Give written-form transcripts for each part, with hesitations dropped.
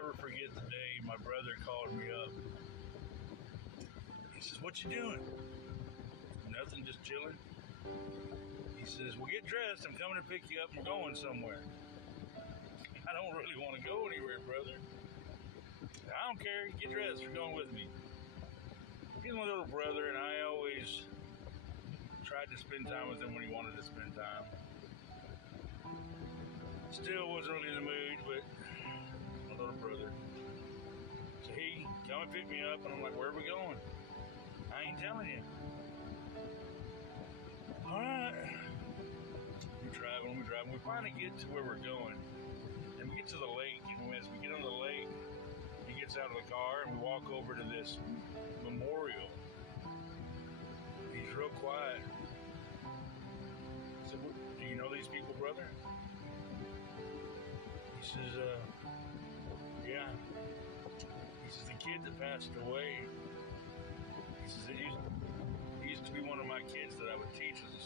never forget the day my brother called me up. He says, "What you doing?" "Nothing, just chilling." He says, "Well, get dressed. I'm coming to pick you up. We're going somewhere." "I don't really want to go anywhere, brother." "I don't care. Get dressed. You're going with me." He's my little brother, and I always tried to spend time with him when he wanted to spend time. Still wasn't really in the mood, but my little brother. So he come and pick me up, and I'm like, "Where are we going?" "I ain't telling you." All right. We're driving. We finally get to where we're going. And we get to the lake, and as we get on the lake, he gets out of the car, and we walk over to this memorial. He's real quiet. I said, "Do you know these people, brother?" He says, "Yeah." He says, "The kid that passed away," he says, he used to be one of my kids that I would teach as a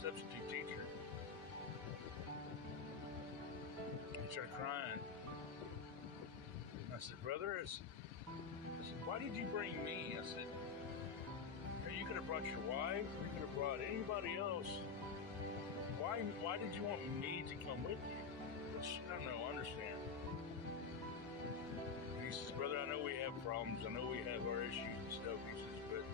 substitute teacher." He started crying. I said, "Brother," I said, "why did you bring me?" I said, "Hey, you could have brought your wife. You could have brought anybody else. Why did you want me to come with you?" Which, I don't know, I understand. And he says, "Brother, I know we have problems. I know we have our issues and stuff." He says, "But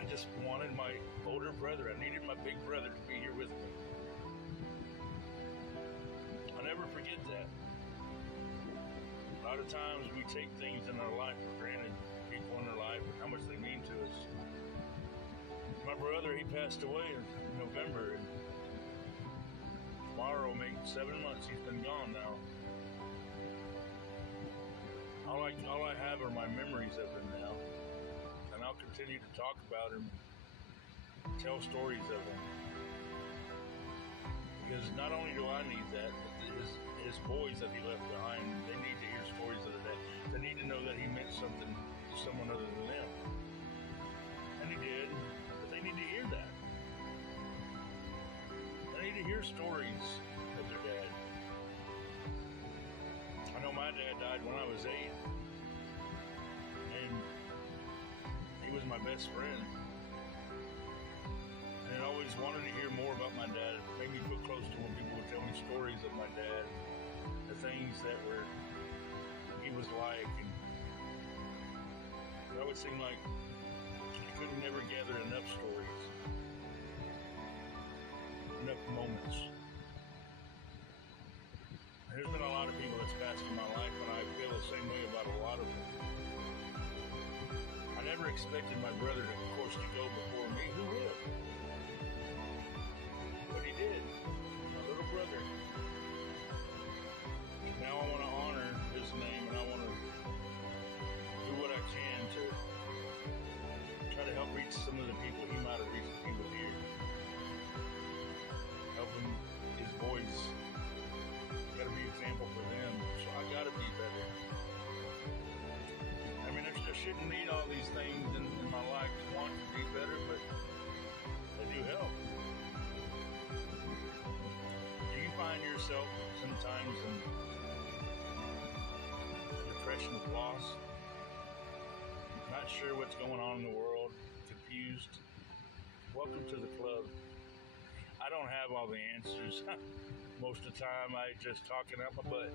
I just wanted my older brother. I needed my big brother to be here with me." I'll never forget that. A lot of times we take things in our life for granted, people in our life, and how much they mean to us. My brother, he passed away in November, and tomorrow will make 7 months he's been gone now. All I have are my memories of him now, and I'll continue to talk about him, tell stories of him, because not only do I need that, but his boys that he left behind, they need to hear stories of the day. They need to know that he meant something to someone other than them. And he did, but they need to hear that. They need to hear stories of their dad. I know my dad died when I was 8, and he was my best friend. And I always wanted to hear more about my dad. It made me feel close to when people would tell me stories of my dad, the things that he was like, and it always seemed like I could never gather enough stories, enough moments. And there's been a lot of people that's passed in my life, and I feel the same way about a lot of them. I never expected my brother, of course, to go before me. Who would? But he did, my little brother. Now I want to honor his name, and I want to do what I can to try to help reach some of the people he might have reached if he was here. Helping his boys. Got to be an example for them, so I got to be better. I mean, I shouldn't need all these things in my life to want to be better, but they do help. Do you find yourself sometimes in depression of loss, not sure what's going on in the world, confused? Welcome to the club. I don't have all the answers. Most of the time I just talking out my butt.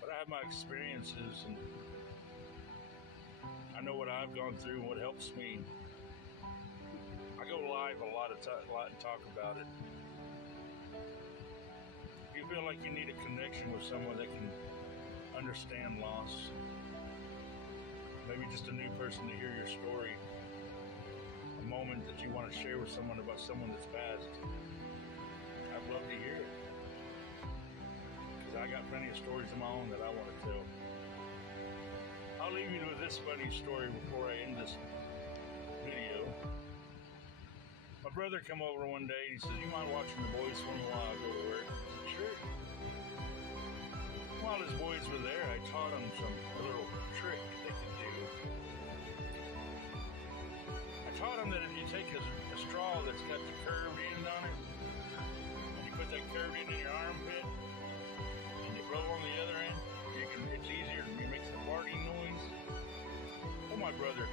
But I have my experiences, and I know what I've gone through and what helps me. I go live a lot and talk about it. If you feel like you need a connection with someone that can understand loss, maybe just a new person to hear your story, a moment that you want to share with someone about someone that's passed, I'd love to hear it. Because I got plenty of stories of my own that I want to tell. I'll leave you with this funny story before I end this video. My brother come over one day and he says, "You mind watching the boys for me while I go to work?" I said, "Sure." While his boys were there, I taught them a little trick they could do. I taught them that if you take a straw that's got the curved end on it, and you put that curved end in your armpit,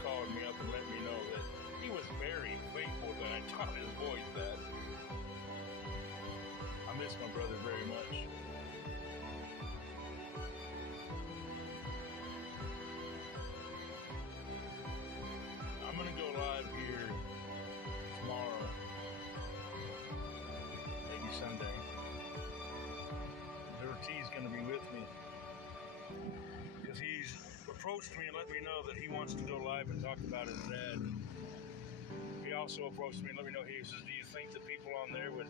called me up and let me know that he was very grateful that I taught his voice that. I miss my brother very much. I'm going to go live here tomorrow, maybe Sunday. Little T's going to be with me because he's approached me and let me know that he wants to go live and talk about his dad. He also approached me and let me know, he says, do you think the people on there would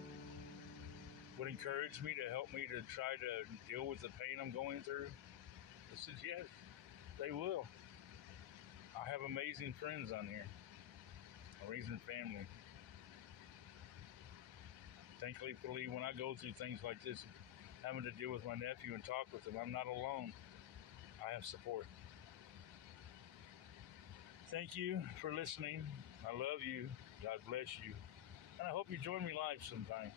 encourage me to help me to try to deal with the pain I'm going through? I said, yes, they will. I have amazing friends on here, amazing family. Thankfully, when I go through things like this, having to deal with my nephew and talk with him, I'm not alone. I have support. Thank you for listening. I love you. God bless you. And I hope you join me live sometime.